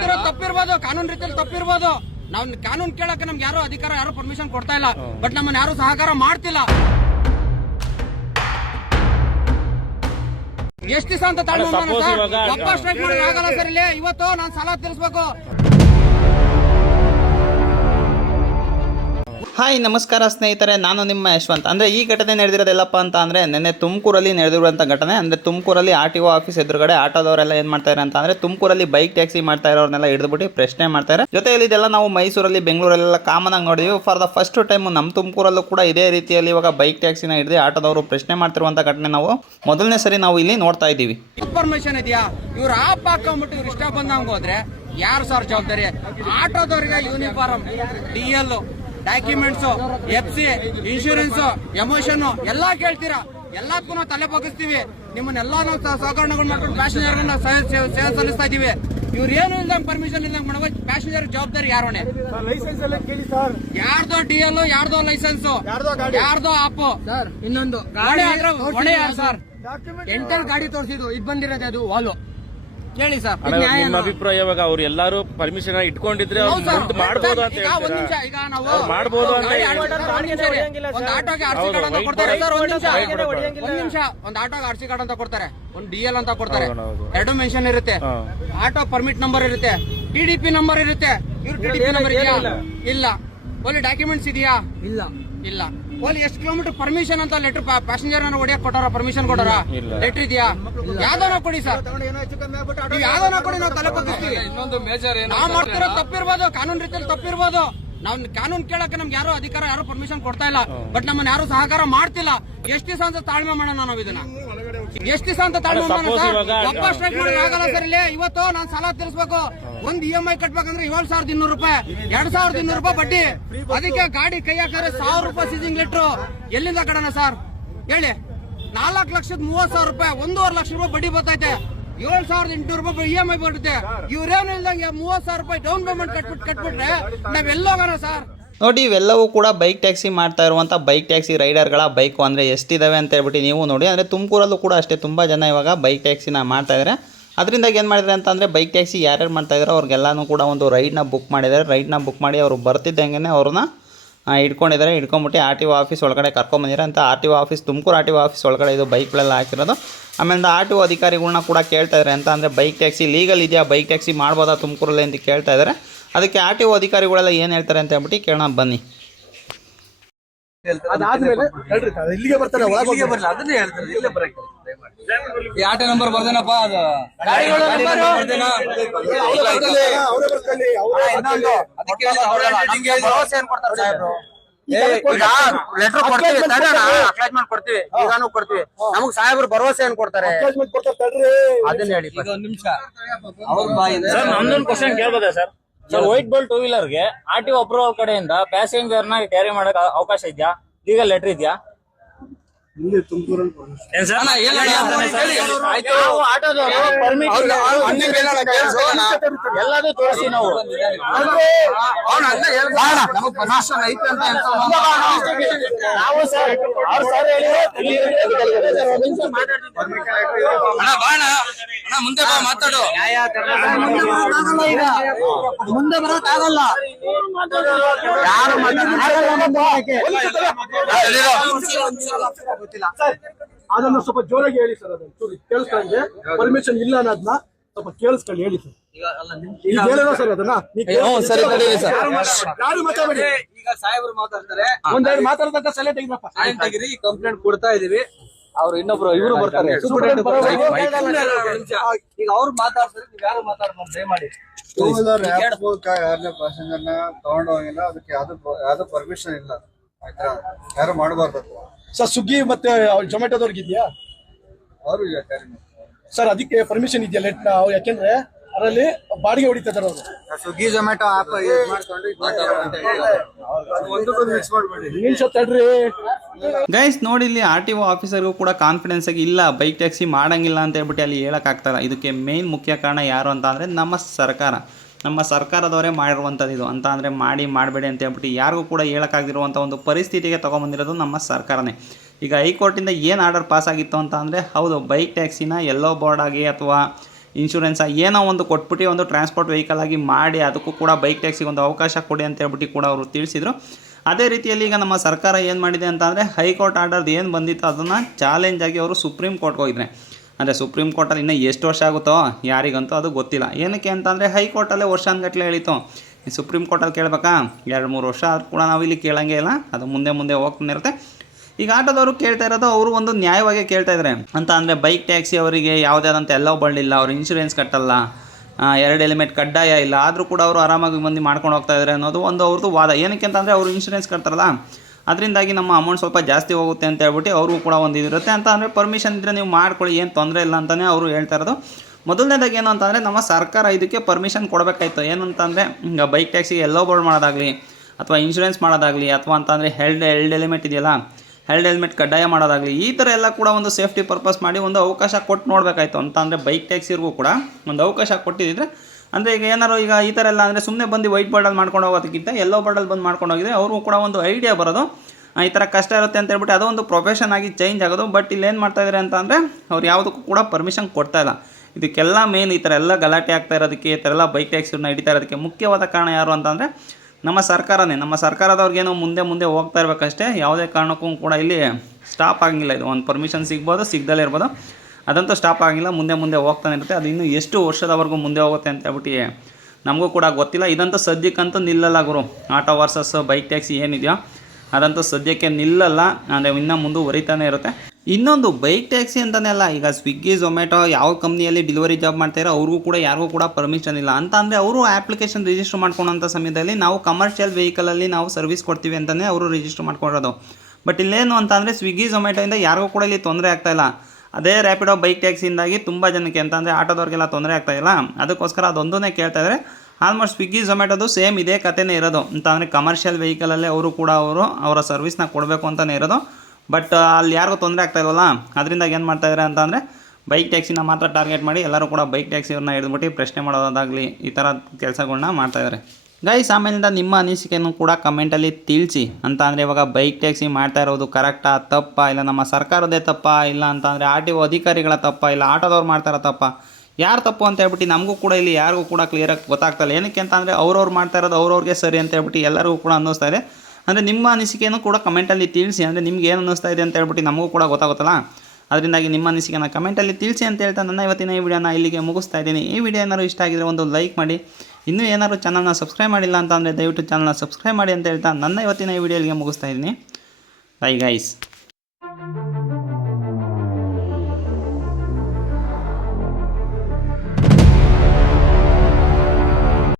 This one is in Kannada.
ತಪ್ಪಿರ್ಬೋದು, ಕಾನೂನು ರೀತಿಯಲ್ಲಿ ತಪ್ಪಿರ್ಬೋದು. ನಾವು ಕಾನೂನು ಕೇಳಕ್ಕೆ ನಮ್ಗೆ ಯಾರು ಅಧಿಕಾರ, ಯಾರು ಪರ್ಮಿಷನ್ ಕೊಡ್ತಾ ಇಲ್ಲ. ಬಟ್ ನಮ್ಮನ್ನ ಯಾರು ಸಹಕಾರ ಮಾಡ್ತಿಲ್ಲ. ಎಷ್ಟು ದಿವಸ ಅಂತ ತಾಳ್ಮೆ ಒಬ್ಬ ಸ್ಟ್ರೈಕ್ ಮಾಡಿ ಆಗಲ್ಲ ಸರ್. ಇಲ್ಲಿ ಇವತ್ತು ನಾನು ಸಾಲ ತೀರಿಸಬೇಕು. ಹಾಯ್ ನಮಸ್ಕಾರ ಸ್ನೇಹಿತರೆ, ನಾನು ನಿಮ್ಮ ಯಶವಂತ್. ಅಂದರೆ ಈ ಘಟನೆ ನಡೆದಿರೋದೆಲ್ಲಪ್ಪ ಅಂತ ಅಂದರೆ ನಿನ್ನೆ ತುಮಕೂರಲ್ಲಿ ನಡೆದಿರುವಂಥ ಘಟನೆ. ಅಂದರೆ ತುಮಕೂರಲ್ಲಿ RTO ಆಫೀಸ್ ಎದುರುಗಡೆ ಆಟೋದವರೆಲ್ಲ ಏನು ಮಾಡ್ತಾರೆ ಅಂತ ಅಂದರೆ ತುಮಕೂರಲ್ಲಿ ಬೈಕ್ ಟ್ಯಾಕ್ಸಿ ಮಾಡ್ತಾ ಇರೋರ್ನೆಲ್ಲ ಹಿಡಿದ್ಬಿಟ್ಟು ಪ್ರಶ್ನೆ ಮಾಡ್ತಾರೆ. ಜೊತೆಯಲ್ಲಿ ಇದೆಲ್ಲ ನಾವು ಮೈಸೂರಲ್ಲಿ, ಬೆಂಗಳೂರಲ್ಲೆಲ್ಲ ಕಾಮನ್ ಆಗಿ ನೋಡಿದ್ವಿ. ಫಾರ್ ದ ಫಸ್ಟ್ ಟೈಮ್ ನಮ್ಮ ತುಮಕೂರಲ್ಲೂ ಕೂಡ ಇದೇ ರೀತಿಯಲ್ಲಿ ಇವಾಗ ಬೈಕ್ ಟ್ಯಾಕ್ಸಿನ ಹಿಡಿದು ಆಟೋದವರು ಪ್ರಶ್ನೆ ಮಾಡ್ತಿರುವಂಥ ಘಟನೆ ನಾವು ಮೊದಲನೇ ಸರಿ ನಾವು ಇಲ್ಲಿ ನೋಡ್ತಾ ಇದ್ದೀವಿ. ಇನ್ಫಾರ್ಮೇಶನ್ ಇದೆಯಾ, ಇವ್ರು ಆಪ್ ಹಾಕೊಂಡ್ಬಿಟ್ಟು ಇವ್ರು ಇಷ್ಟ ಬಂದಂಗೆ ಹೋದ್ರೆ ಯಾರು ಸರ್ ಜವಾಬ್ದಾರಿ? ಆಟೋದವ್ರಿಗೆ uniform, DL, documents, FC, insurance, emotion ಎಲ್ಲ ಕೇಳ್ತೀರಾ. ಎಲ್ಲದಕ್ಕೂ ನಾವು ತಲೆ ಬಗ್ಗಿಸ್ತೀವಿ. ನಿಮ್ಮನ್ನೆಲ್ಲ ನಾವು ಸಹಕರಣಗಳು ಮಾಡ್ಕೊಂಡು ಪ್ಯಾಸೆಂಜರ್ಗಳನ್ನ ಸೇವೆ ಸಲ್ಲಿಸ್ತಾ ಇದೀವಿ. ಇವ್ರು ಏನು ಇಲ್ದಂಗೆ ಪರ್ಮಿಷನ್ ಇಲ್ದಂಗೆ ಮಾಡುವ ಪ್ಯಾಸೆಂಜರ್ ಜವಾಬ್ದಾರಿ ಯಾರೋನೆ? ಯಾರ್ದೋ DL, ಯಾರ್ದೋ ಲೈಸೆನ್ಸ್, ಯಾರ್ದೋ ಆಪ್. ಇನ್ನೊಂದು ಗಾಡಿ ಹೊಣೆ ಯಾರು ಸರ್? ಎಂಟಲ್ ಗಾಡಿ ತೋರಿಸಿದ್ದು ಇದು ಬಂದಿರೋದು ಅದು ವಾಲು. ಕೇಳಿ ಸರ್, ನಿಮ್ಮ ಅಭಿಪ್ರಾಯ ಇವಾಗ ಅವ್ರು ಎಲ್ಲಾರು ಪರ್ಮಿಷನ್ ಇಟ್ಕೊಂಡಿದ್ರೆ ಮಾಡಬಹುದು ಅಂತ ಒಂದ್ ನಿಮಿಷ. ಈಗ ನಾವು ಮಾಡಬಹುದು ಅಂತ ಒಂದು ಆಟೋಗೆ RC ಕಾರ್ಡ್ ಅಂತ ಕೊಡ್ತಾರೆ ಸರ್. ಒಂದ್ ನಿಮಿಷ, ಒಂದು ಆಟೋಗೆ RC ಕಾರ್ಡ್ ಅಂತ ಕೊಡ್ತಾರೆ, ಒಂದು DL ಅಂತ ಕೊಡ್ತಾರೆ. ಎರಡು ಮೆನ್ಷನ್ ಇರುತ್ತೆ. ಆಟೋ ಪರ್ಮಿಟ್ ನಂಬರ್ ಇರುತ್ತೆ, TDP ನಂಬರ್ ಇರುತ್ತೆ. ಇವ್ರು TDP ನಂಬರ್ ಇದೆಯಾ? ಇಲ್ಲ. ಓಲಿ ಡಾಕ್ಯುಮೆಂಟ್ಸ್ ಇದೆಯಾ? ಇಲ್ಲ. ಓಲಿ ಎಷ್ಟು ಕಿಲೋಮೀಟರ್ ಪರ್ಮಿಷನ್ ಅಂತ ಲೆಟರ್ ಪ್ಯಾಸೆಂಜರ್ ಹೊಡಿಯಕ್ ಕೊಟ್ಟಾರ? ಪರ್ಮಿಷನ್ ಕೊಟ್ಟಾರ? ಲೆಟರ್ ಇದೆಯಾ? ಯಾವ್ದಾನ ಕೊಡಿ ಸರ್, ಯಾವ್ದಾನ ಕೊಡಿ, ನಾವು ತಲೆ ಬಗ್ಗಿಸ್ತೀವಿ. ನಾವು ಮಾಡ್ತಿರೋ ತಪ್ಪಿರ್ಬೋದು, ಕಾನೂನು ರೀತಿಯಲ್ಲಿ ತಪ್ಪಿರ್ಬೋದು. ನಾವು ಕಾನೂನು ಕೇಳಕ್ಕೆ ನಮ್ಗೆ ಯಾರು ಅಧಿಕಾರ, ಯಾರು ಪರ್ಮಿಷನ್ ಕೊಡ್ತಾ ಇಲ್ಲ. ಬಟ್ ನಮ್ಮನ್ನ ಯಾರು ಸಹಕಾರ ಮಾಡ್ತಿಲ್ಲ. ಎಷ್ಟು ದಿವಸ ಅಂತ ತಾಳ್ಮೆ ಮಾಡೋಣ ನಾವು ಇದನ್ನ? ಎಷ್ಟು ದಿವಸ ಅಂತ ತಾಳ್ಮೆ ಮಾಡೋಣ ಸರ್? ಒಬ್ಬ ಸ್ಟ್ರೈಕ್ ಮಾಡಿ ಆಗಲ್ಲ ಸರ್. ಇಲ್ಲಿ ಇವತ್ತು ನಾನು ಸಾಲ ತೀರಿಸಬೇಕು. ಒಂದು EMI ಕಟ್ಬೇಕಂದ್ರೆ 7,200 ರೂಪಾಯಿ, 2,200 ರೂಪಾಯಿ ಬಡ್ಡಿ. ಅದಕ್ಕೆ ಗಾಡಿ ಕೈ ಹಾಕಿದ್ರೆ 1,000 ರೂಪಾಯಿ ಸೀಸಿಂಗ್ ಲೆಟ್ರು. ಎಲ್ಲಿಂದ ಕಡಣ ಸರ್ ಹೇಳಿ? 4,30,000 ರೂಪಾಯಿ, 1.5 ಲಕ್ಷ ರೂಪಾಯಿ ಬಡ್ಡಿ ಬರ್ತೈತೆ. 7,800 ರೂಪಾಯಿ EMI ಬರುತ್ತೆ. ಇವ್ರೇನು ಇಲ್ದಂಗೆ 30,000 ರೂಪಾಯಿ ಡೌನ್ ಪೇಮೆಂಟ್ ಕಟ್ಬಿಟ್ರೆ ನಾವೆಲ್ಲೋಗೋಣ ಸರ್? ನೋಡಿ, ಇವೆಲ್ಲವೂ ಕೂಡ ಬೈಕ್ ಟ್ಯಾಕ್ಸಿ ಮಾಡ್ತಾ ಇರುವಂಥ ಬೈಕ್ ಟ್ಯಾಕ್ಸಿ ರೈಡರ್ಗಳ ಬೈಕು. ಅಂದರೆ ಎಷ್ಟಿದ್ದಾವೆ ಅಂತ ಹೇಳ್ಬಿಟ್ಟು ನೀವು ನೋಡಿ. ಅಂದರೆ ತುಮಕೂರಲ್ಲೂ ಕೂಡ ಅಷ್ಟೇ ತುಂಬ ಜನ ಇವಾಗ ಬೈಕ್ ಟ್ಯಾಕ್ಸಿನ ಮಾಡ್ತಾಯಿದ್ದಾರೆ. ಅದರಿಂದ ಏನು ಮಾಡಿದ್ದಾರೆ ಅಂತ ಅಂದರೆ ಬೈಕ್ ಟ್ಯಾಕ್ಸಿ ಯಾರ್ಯಾರು ಮಾಡ್ತಾಯಿದ್ದಾರೆ ಅವ್ರಿಗೆಲ್ಲನೂ ಕೂಡ ಒಂದು ರೈಡ್ನ ಬುಕ್ ಮಾಡಿದ್ದಾರೆ. ರೈಡ್ನ ಬುಕ್ ಮಾಡಿ ಅವರು ಬರ್ತಿದ್ದಂಗೆ ಅವ್ರನ್ನ ಹಿಡ್ಕೊಂಡಿದ್ದಾರೆ. ಹಿಡ್ಕೊಂಬಿಟ್ಟು RTO ಆಫೀಸ್ ಒಳಗಡೆ ಕರ್ಕೊಂಬಂದಿದ್ದಾರೆ ಅಂತ. RTO office, Tumakuru RTO office ಒಳಗಡೆ ಇದು ಬೈಕ್ಗಳೆಲ್ಲ ಹಾಕಿರೋದು. ಆಮೇಲೆ RTO ಅಧಿಕಾರಿಗಳನ್ನ ಕೂಡ ಕೇಳ್ತಾ ಇದ್ದಾರೆ ಅಂತ. ಅಂದರೆ ಬೈಕ್ ಟ್ಯಾಕ್ಸಿ ಲೀಗಲ್ ಇದೆಯಾ, ಬೈಕ್ ಟ್ಯಾಕ್ಸಿ ಮಾಡ್ಬೋದಾ ತುಮಕೂರಲ್ಲಿ ಅಂತ ಕೇಳ್ತಾ ಇದ್ದಾರೆ. ಅದಕ್ಕೆ RTO ಅಧಿಕಾರಿಗಳೆಲ್ಲ ಏನು ಹೇಳ್ತಾರೆ ಅಂತ ಹೇಳ್ಬಿಟ್ಟು ಕೇಳೋಣ ಬನ್ನಿ. ಇಲ್ಲಿಗೆ ಬರ್ತಾರೆ, ಒಳಗೆ ಬರಲ್ಲ, ಅದನ್ನೇ ಹೇಳ್ತಾರೆ. ಇಲ್ಲೇ ಬರಕ್ಕೆ ಆಟೋ ನಂಬರ್ ಬರ್ದೇನಪ್ಪ, ಅದು ಲೆಟರ್ ಕೊಡ್ತೀವಿ, ಈಗಾನು ಕೊಡ್ತೀವಿ. ನಮಗ್ ಸಾಹೇಬ್ರು ಭರವಸೆ ಏನ್ ಕೊಡ್ತಾರೆ ಅದನ್ನ ಹೇಳಿ. ಒಂದ್ ನಿಮಿಷ, ನಮ್ದೊಂದು ಕ್ವಶನ್ ಕೇಳ್ಬೋದಾ ಸರ್? ಸರ್, ವೈಟ್ ಬೋಲ್ಟ್ 2 ವೀಲರ್ಗೆ RTO ಅಪ್ರೂವಲ್ ಕಡೆಯಿಂದ ಪ್ಯಾಸೆಂಜರ್ ನ ಕ್ಯಾರಿ ಮಾಡಕ್ ಅವಕಾಶ ಇದೆಯಾ? ಲೀಗಲ್ ಲೆಟರ್ ಇದೆಯಾ? ಎಲ್ಲದೂ ತೋರಿಸಿ ನಾವು ಮುಂದೆ ಮಾತಾಡು. ಮುಂದೆ ಬರೋಕ್ಕಾಗಲ್ಲ. ಅದನ್ನ ಸ್ವಲ್ಪ ಜೋರಾಗಿ ಹೇಳಿ ಸರ್. ಅದನ್ನ ಚೂರು ಕೇಳಿಸ್ಕೊಂಡ್ರೆ ಪರ್ಮಿಷನ್ ಇಲ್ಲ ಅನ್ನೋದನ್ನ ಸ್ವಲ್ಪ ಕೇಳಿಸ್ಕೊಂಡು ಹೇಳಿ ಸರ್. ಈಗ ಹೇಳಿರೋ ಸರ್ ಅದನ್ನ ಯಾರು ಮಾತಾಡಿ. ಈಗ ಸಾಹೇಬ್ರು ಮಾತಾಡ್ತಾರೆ, ಒಂದೆರಡು ಮಾತಾಡ್ತಕ್ಕ ಸಲಹೆ ತೆಗಿರಪ್ಪ. ತೆಗಿರಿ, ಕಂಪ್ಲೇಂಟ್ ಕೊಡ್ತಾ ಇದೀವಿ. ಅವ್ರು ಇವರು ಬರ್ತಾರೆ. ಈಗ ಅವ್ರು ಮಾತಾಡ್ತಾರೆ, ನೀವು ಯಾರು ಮಾತಾಡ್ಬಾರ್ದು ದಯಮಾಡಿ. ಪ್ಯಾಸೆಂಜರ್ ನ ತಗೊಂಡು ಹೋಗಿಲ್ಲ, ಅದಕ್ಕೆ ಯಾವ್ದು ಪರ್ಮಿಷನ್ ಇಲ್ಲ. ಆಯ್ತಾ, ಯಾರು ಮಾಡಬಾರ್ದು ಸರ್. ಸ್ವಿಗ್ಗಿ ಮತ್ತೆ ಜೊಮ್ಯಾಟೋದವ್ರಿಗೆ ಇದೆಯಾ? ಅವರು ಸರ್ ಅದಕ್ಕೆ ಪರ್ಮಿಷನ್ ಇದೆಯಾ ಲೆಟ್? ಅವ್ರು ಯಾಕೆಂದ್ರೆ ಅದರಲ್ಲಿ ಬಾಡಿಗೆ ಹೊಡಿತಾ ಇದಾರೆ ಅವರು. ಸ್ವಿಗ್ಗಿ ಜೊಮ್ಯಾಟೊ ಆಪ್ ಮಾಡ್ಕೊಂಡು ಗೈಸ್ ನೋಡಿ, ಇಲ್ಲಿ RTO ಆಫೀಸರ್ಗೂ ಕೂಡ ಕಾನ್ಫಿಡೆನ್ಸ್ ಆಗಿ ಇಲ್ಲ ಬೈಕ್ ಟ್ಯಾಕ್ಸಿ ಮಾಡಂಗಿಲ್ಲ ಅಂತ ಹೇಳ್ಬಿಟ್ಟು ಅಲ್ಲಿ ಹೇಳೋಕ್ಕಾಗ್ತಾಯಿಲ್ಲ. ಇದಕ್ಕೆ ಮೇನ್ ಮುಖ್ಯ ಕಾರಣ ಯಾರು ಅಂತ ಅಂದರೆ ನಮ್ಮ ಸರ್ಕಾರ. ನಮ್ಮ ಸರ್ಕಾರದವರೇ ಮಾಡಿರುವಂಥದ್ದು ಇದು ಅಂತ. ಅಂದರೆ ಮಾಡಬೇಡಿ ಅಂತ ಹೇಳ್ಬಿಟ್ಟು ಯಾರಿಗೂ ಕೂಡ ಹೇಳೋಕ್ಕಾಗಿರುವಂಥ ಒಂದು ಪರಿಸ್ಥಿತಿಗೆ ತೊಗೊಂಬಂದಿರೋದು ನಮ್ಮ ಸರ್ಕಾರನೇ. ಈಗ ಹೈಕೋರ್ಟಿಂದ ಏನು ಆರ್ಡರ್ ಪಾಸ್ ಆಗಿತ್ತು ಅಂತ ಅಂದರೆ, ಹೌದು ಬೈಕ್ ಟ್ಯಾಕ್ಸಿನ ಯೆಲ್ಲೋ ಬೋರ್ಡ್ ಆಗಿ ಅಥವಾ ಇನ್ಶೂರೆನ್ಸ್ ಏನೋ ಒಂದು ಕೊಟ್ಬಿಟ್ಟು ಒಂದು ಟ್ರಾನ್ಸ್ಪೋರ್ಟ್ ವೆಹಿಕಲ್ ಆಗಿ ಮಾಡಿ ಅದಕ್ಕೂ ಕೂಡ ಬೈಕ್ ಟ್ಯಾಕ್ಸಿಗೆ ಒಂದು ಅವಕಾಶ ಕೊಡಿ ಅಂತ ಹೇಳ್ಬಿಟ್ಟು ಕೂಡ ಅವರು ತಿಳಿಸಿದರು. ಅದೇ ರೀತಿಯಲ್ಲಿ ಈಗ ನಮ್ಮ ಸರ್ಕಾರ ಏನು ಮಾಡಿದೆ ಅಂತಂದರೆ ಹೈಕೋರ್ಟ್ ಆರ್ಡರ್ದು ಏನು ಬಂದಿತ್ತು ಅದನ್ನು ಚಾಲೆಂಜ್ ಆಗಿ ಅವರು ಸುಪ್ರೀಂ ಕೋರ್ಟ್ಗೆ ಹೋಗಿದ್ರೆ. ಅಂದರೆ ಸುಪ್ರೀಂ ಕೋರ್ಟಲ್ಲಿ ಇನ್ನೂ ಎಷ್ಟು ವರ್ಷ ಆಗುತ್ತೋ ಯಾರಿಗಂತೂ ಅದು ಗೊತ್ತಿಲ್ಲ. ಏನಕ್ಕೆ ಅಂತಂದರೆ ಹೈಕೋರ್ಟಲ್ಲೇ ವರ್ಷಾನುಗಟ್ಟಲೆ ಹೇಳಿತು. ಈ ಸುಪ್ರೀಂ ಕೋರ್ಟಲ್ಲಿ ಕೇಳಬೇಕಾ 2-3 ವರ್ಷ ಆದರೂ ಕೂಡ ನಾವು ಇಲ್ಲಿ ಕೇಳಂಗೇ ಇಲ್ಲ, ಅದು ಮುಂದೆ ಹೋಗ್ತಾನೆ ಇರುತ್ತೆ. ಈಗ ಆಟೋದವರು ಕೇಳ್ತಾ ಇರೋದು ಅವರು ಒಂದು ನ್ಯಾಯವಾಗಿ ಕೇಳ್ತಾ ಇದ್ದಾರೆ ಅಂತ ಅಂದರೆ ಬೈಕ್ ಟ್ಯಾಕ್ಸಿ ಅವರಿಗೆ ಯಾವುದೇ ಆದಂಥ ಎಲ್ಲೋ ಬಳ್ಳಿಲ್ಲ, ಅವ್ರು ಇನ್ಶೂರೆನ್ಸ್ ಕಟ್ಟಲ್ಲ, 2 ಹೆಲ್ಮೆಟ್ ಕಡ್ಡಾಯ ಇಲ್ಲ, ಆದರೂ ಕೂಡ ಅವರು ಆರಾಮಾಗಿ ಬಂದು ಮಾಡ್ಕೊಂಡು ಹೋಗ್ತಾ ಇದ್ದಾರೆ ಅನ್ನೋದು ಒಂದು ಅವ್ರದ್ದು ವಾದ. ಏನಕ್ಕೆ ಅಂತಂದರೆ ಅವರು ಇನ್ಶೂರೆನ್ಸ್ ಕಟ್ತಾರಲ್ಲ, ಅದರಿಂದಾಗಿ ನಮ್ಮ ಅಮೌಂಟ್ ಸ್ವಲ್ಪ ಜಾಸ್ತಿ ಹೋಗುತ್ತೆ ಅಂತ ಹೇಳ್ಬಿಟ್ಟು ಅವ್ರಿಗೂ ಕೂಡ ಒಂದು ಇದಿರುತ್ತೆ. ಅಂತ ಅಂದರೆ ಪರ್ಮಿಷನ್ ಇದ್ದರೆ ನೀವು ಮಾಡ್ಕೊಳ್ಳಿ, ಏನು ತೊಂದರೆ ಇಲ್ಲ ಅಂತಲೇ ಅವರು ಹೇಳ್ತಾ ಇರೋದು. ಮೊದಲನೇದಾಗಿ ಏನು ಅಂತಂದರೆ ನಮ್ಮ ಸರ್ಕಾರ ಇದಕ್ಕೆ ಪರ್ಮಿಷನ್ ಕೊಡಬೇಕಾಯ್ತು. ಏನಂತಂದರೆ ಈಗ ಬೈಕ್ ಟ್ಯಾಕ್ಸಿಗೆ ಎಲ್ಲೋ ಬೋರ್ಡ್ ಮಾಡೋದಾಗಲಿ ಅಥವಾ ಇನ್ಶೂರೆನ್ಸ್ ಮಾಡೋದಾಗಲಿ ಅಥವಾ ಅಂತಂದರೆ ಹೆಲ್ಡ್ ಹೆಲ್ಮೆಟ್ ಇದೆಯಲ್ಲ, ಹೆಲ್ಡ್ ಹೆಲ್ಮೆಟ್ ಕಡ್ಡಾಯ ಮಾಡೋದಾಗಲಿ, ಈ ಥರ ಎಲ್ಲ ಕೂಡ ಒಂದು ಸೇಫ್ಟಿ ಪರ್ಪಸ್ ಮಾಡಿ ಒಂದು ಅವಕಾಶ ಕೊಟ್ಟು ನೋಡಬೇಕಾಯ್ತು. ಅಂತ ಅಂದರೆ ಬೈಕ್ ಟ್ಯಾಕ್ಸಿಗೂ ಕೂಡ ಒಂದು ಅವಕಾಶ ಕೊಟ್ಟಿದ್ದರೆ, ಅಂದರೆ ಈಗ ಏನಾರು ಈಗ ಈ ಥರ ಎಲ್ಲ ಅಂದರೆ ಸುಮ್ಮನೆ ಬಂದು ವೈಟ್ ಬೋರ್ಡಲ್ಲಿ ಮಾಡ್ಕೊಂಡು ಹೋಗೋದಕ್ಕಿಂತ ಎಲ್ಲೋ ಬೋರ್ಡಲ್ಲಿ ಬಂದು ಮಾಡ್ಕೊಂಡು ಹೋಗಿದ್ರೆ ಅವ್ರಿಗೂ ಕೂಡ ಒಂದು ಐಡಿಯಾ ಬರೋದು, ಈ ಥರ ಕಷ್ಟ ಇರುತ್ತೆ ಅಂತ ಹೇಳ್ಬಿಟ್ಟು ಅದೊಂದು ಪ್ರೊಫೆಷನ್ ಆಗಿ ಚೇಂಜ್ ಆಗೋದು. ಬಟ್ ಇಲ್ಲಿ ಏನು ಮಾಡ್ತಾಯಿದ್ದಾರೆ ಅಂತ ಅಂದರೆ ಅವ್ರು ಯಾವುದಕ್ಕೂ ಕೂಡ ಪರ್ಮಿಷನ್ ಕೊಡ್ತಾಯಿಲ್ಲ. ಇದಕ್ಕೆಲ್ಲ ಮೇನ್ ಈ ಥರ ಎಲ್ಲ ಗಲಾಟೆ ಆಗ್ತಾ ಇರೋದಕ್ಕೆ, ಈ ಥರ ಎಲ್ಲ ಬೈಕ್ ಟ್ಯಾಕ್ಸಿಗಳನ್ನ ಹಿಡಿತಾ ಇರೋದಕ್ಕೆ ಮುಖ್ಯವಾದ ಕಾರಣ ಯಾರು ಅಂತಂದರೆ ನಮ್ಮ ಸರ್ಕಾರನೇ. ನಮ್ಮ ಸರ್ಕಾರದವ್ರಿಗೇನೋ ಮುಂದೆ ಹೋಗ್ತಾ ಇರಬೇಕಷ್ಟೇ, ಯಾವುದೇ ಕಾರಣಕ್ಕೂ ಕೂಡ ಇಲ್ಲಿ ಸ್ಟಾಪ್ ಆಗಿಲ್ಲ. ಇದು ಒಂದು ಪರ್ಮಿಷನ್ ಸಿಗ್ಬೋದು, ಸಿಗ್ದಲೇ ಇರ್ಬೋದು, ಅದಂತೂ ಸ್ಟಾಪ್ ಆಗಿಲ್ಲ, ಮುಂದೆ ಹೋಗ್ತಾನೆ ಇರುತ್ತೆ. ಅದು ಇನ್ನೂ ಎಷ್ಟು ವರ್ಷದವರೆಗೂ ಮುಂದೆ ಹೋಗುತ್ತೆ ಅಂತ ಹೇಳ್ಬಿಟ್ಟು ನಮಗೂ ಕೂಡ ಗೊತ್ತಿಲ್ಲ. ಇದಂತೂ ಸದ್ಯಕ್ಕಂತೂ ನಿಲ್ಲಲ್ಲ ಗುರು. ಆಟೋ ವರ್ಸಸ್ ಬೈಕ್ ಟ್ಯಾಕ್ಸಿ ಏನಿದೆಯೋ ಅದಂತೂ ಸದ್ಯಕ್ಕೆ ನಿಲ್ಲಲ್ಲ, ಅಂದರೆ ಇನ್ನೂ ಮುಂದುವರಿತಾನೆ ಇರುತ್ತೆ. ಇನ್ನೊಂದು ಬೈಕ್ ಟ್ಯಾಕ್ಸಿ ಅಂತಲೇ ಅಲ್ಲ, ಈಗ ಸ್ವಿಗ್ಗಿ ಝೊಮ್ಯಾಟೊ ಯಾವ ಕಂಪ್ನಿಯಲ್ಲಿ ಡೆಲಿವರಿ ಜಾಬ್ ಮಾಡ್ತಾರೋ ಅವ್ರಿಗೂ ಕೂಡ ಯಾರಿಗೂ ಕೂಡ ಪರ್ಮಿಷನ್ ಇಲ್ಲ. ಅಂತ ಅಂದರೆ ಅವರು ಅಪ್ಲಿಕೇಶನ್ ರಿಜಿಸ್ಟರ್ ಮಾಡ್ಕೊಳ್ಳೋಂಥ ಸಮಯದಲ್ಲಿ ನಾವು ಕಮರ್ಷಿಯಲ್ ವೆಹಿಕಲಲ್ಲಿ ನಾವು ಸರ್ವಿಸ್ ಕೊಡ್ತೀವಿ ಅಂತಲೇ ಅವರು ರಿಜಿಸ್ಟರ್ ಮಾಡ್ಕೊಂಡಿರೋದು. ಬಟ್ ಇಲ್ಲೇನು ಅಂತ ಅಂದರೆ ಸ್ವಿಗ್ಗಿ ಝೊಮ್ಯಾಟೊಯಿಂದ ಯಾರಿಗೂ ಕೂಡ ಇಲ್ಲಿ ತೊಂದರೆ ಆಗ್ತಾಯಿಲ್ಲ. ಅದೇ ರ್ಯಾಪಿಡೋ ಬೈಕ್ ಟ್ಯಾಕ್ಸಿಯಿಂದಾಗಿ ತುಂಬ ಜನಕ್ಕೆ ಅಂತಂದರೆ ಆಟೋದವ್ರಿಗೆಲ್ಲ ತೊಂದರೆ ಆಗ್ತಾಯಿಲ್ಲ. ಅದಕ್ಕೋಸ್ಕರ ಅದೊಂದನ್ನೇ ಕೇಳ್ತಾ ಇದ್ದಾರೆ. ಆಲ್ಮೋಸ್ಟ್ ಸ್ವಿಗ್ಗಿ ಝೊಮ್ಯಾಟೋದು ಸೇಮ್ ಇದೇ ಕಥೆನೇ ಇರೋದು. ಅಂತ ಅಂದರೆ ಕಮರ್ಷಿಯಲ್ ವೆಹಿಕಲಲ್ಲೇ ಅವರು ಕೂಡ ಅವರ ಸರ್ವಿಸ್ನ ಕೊಡಬೇಕು ಅಂತಲೇ ಇರೋದು. ಬಟ್ ಅಲ್ಲಿ ಯಾರಿಗೂ ತೊಂದರೆ ಆಗ್ತಾಯಿಲ್ವಲ್ಲ, ಅದರಿಂದ ಏನು ಮಾಡ್ತಾಯಿದ್ದಾರೆ ಅಂತಂದರೆ ಬೈಕ್ ಟ್ಯಾಕ್ಸಿನ ಮಾತ್ರ ಟಾರ್ಗೆಟ್ ಮಾಡಿ ಎಲ್ಲರೂ ಕೂಡ ಬೈಕ್ ಟ್ಯಾಕ್ಸಿಯವ್ರನ್ನ ಹಿಡಿದ್ಬಿಟ್ಟು ಪ್ರಶ್ನೆ ಮಾಡೋದಾಗಲಿ ಈ ಥರ ಕೆಲಸಗಳನ್ನ ಮಾಡ್ತಾಯಿದ್ದಾರೆ. ಗೈಸ್, ಆಮೇಲಿಂದ ನಿಮ್ಮ ಅನಿಸಿಕೆಯನ್ನು ಕೂಡ ಕಮೆಂಟಲ್ಲಿ ತಿಳಿಸಿ. ಅಂತ ಅಂದರೆ ಇವಾಗ ಬೈಕ್ ಟ್ಯಾಕ್ಸಿ ಮಾಡ್ತಾ ಇರೋದು ಕರೆಕ್ಟಾ, ತಪ್ಪಾ, ಇಲ್ಲ ನಮ್ಮ ಸರ್ಕಾರದೇ ತಪ್ಪಾ, ಇಲ್ಲ ಅಂತ ಅಂದರೆ RTO ಅಧಿಕಾರಿಗಳ ತಪ್ಪಾ, ಇಲ್ಲ ಆಟೋದವ್ರು ಮಾಡ್ತಾರೋ ತಪ್ಪಾ, ಯಾರು ತಪ್ಪು ಅಂತ ಹೇಳ್ಬಿಟ್ಟು ನಮಗೂ ಕೂಡ ಇಲ್ಲಿ ಯಾರಿಗೂ ಕೂಡ ಕ್ಲಿಯರಾಗಿ ಗೊತ್ತಾಗ್ತಾಯಿಲ್ಲ. ಏನಕ್ಕೆ ಅಂತ ಅಂದರೆ ಅವ್ರವ್ರು ಮಾಡ್ತಾ ಇರೋದು ಅವ್ರವ್ರಿಗೆ ಸರಿ ಅಂತ ಹೇಳ್ಬಿಟ್ಟು ಎಲ್ಲರಿಗೂ ಕೂಡ ಅನ್ನಿಸ್ತಾ ಇದೆ. ಅಂದರೆ ನಿಮ್ಮ ಅನಿಸಿಕೆಯನ್ನು ಕೂಡ ಕಮೆಂಟಲ್ಲಿ ತಿಳಿಸಿ. ಅಂದರೆ ನಿಮ್ಗೆ ಏನು ಅನ್ನಿಸ್ತಾ ಇದೆ ಅಂತ ಹೇಳ್ಬಿಟ್ಟು ನಮಗೂ ಕೂಡ ಗೊತ್ತಾಗುತ್ತಲ್ಲ, ಅದರಿಂದಾಗಿ ನಿಮ್ಮ ಅನಿಸಿಕೆನ ಕಮೆಂಟಲ್ಲಿ ತಿಳಿಸಿ ಅಂತ ಹೇಳ್ತಾ ನನ್ನ ಇವತ್ತಿನ ಈ ವಿಡಿಯೋನ ಇಲ್ಲಿಗೆ ಮುಗಿಸ್ತಾ ಇದ್ದೀನಿ. ಈ ವಿಡಿಯೋ ಏನಾದ್ರು ಇಷ್ಟ ಆಗಿದ್ರೆ ಒಂದು ಲೈಕ್ ಮಾಡಿ. ಇನ್ನೂ ಏನಾದ್ರು ಚಾನಲ್ನ ಸಬ್ಸ್ಕ್ರೈಬ್ ಮಾಡಿಲ್ಲ ಅಂತ ಅಂದರೆ ದಯವಿಟ್ಟು ಚಾನಲ್ನ ಸಬ್ಸ್ಕ್ರೈಬ್ ಮಾಡಿ ಅಂತ ಹೇಳ್ತಾ ನನ್ನ ಇವತ್ತಿನ ಈ ವಿಡಿಯೋ ಇಲ್ಲಿಗೆ ಮುಗಿಸ್ತಾ ಇದ್ದೀನಿ. Bye guys.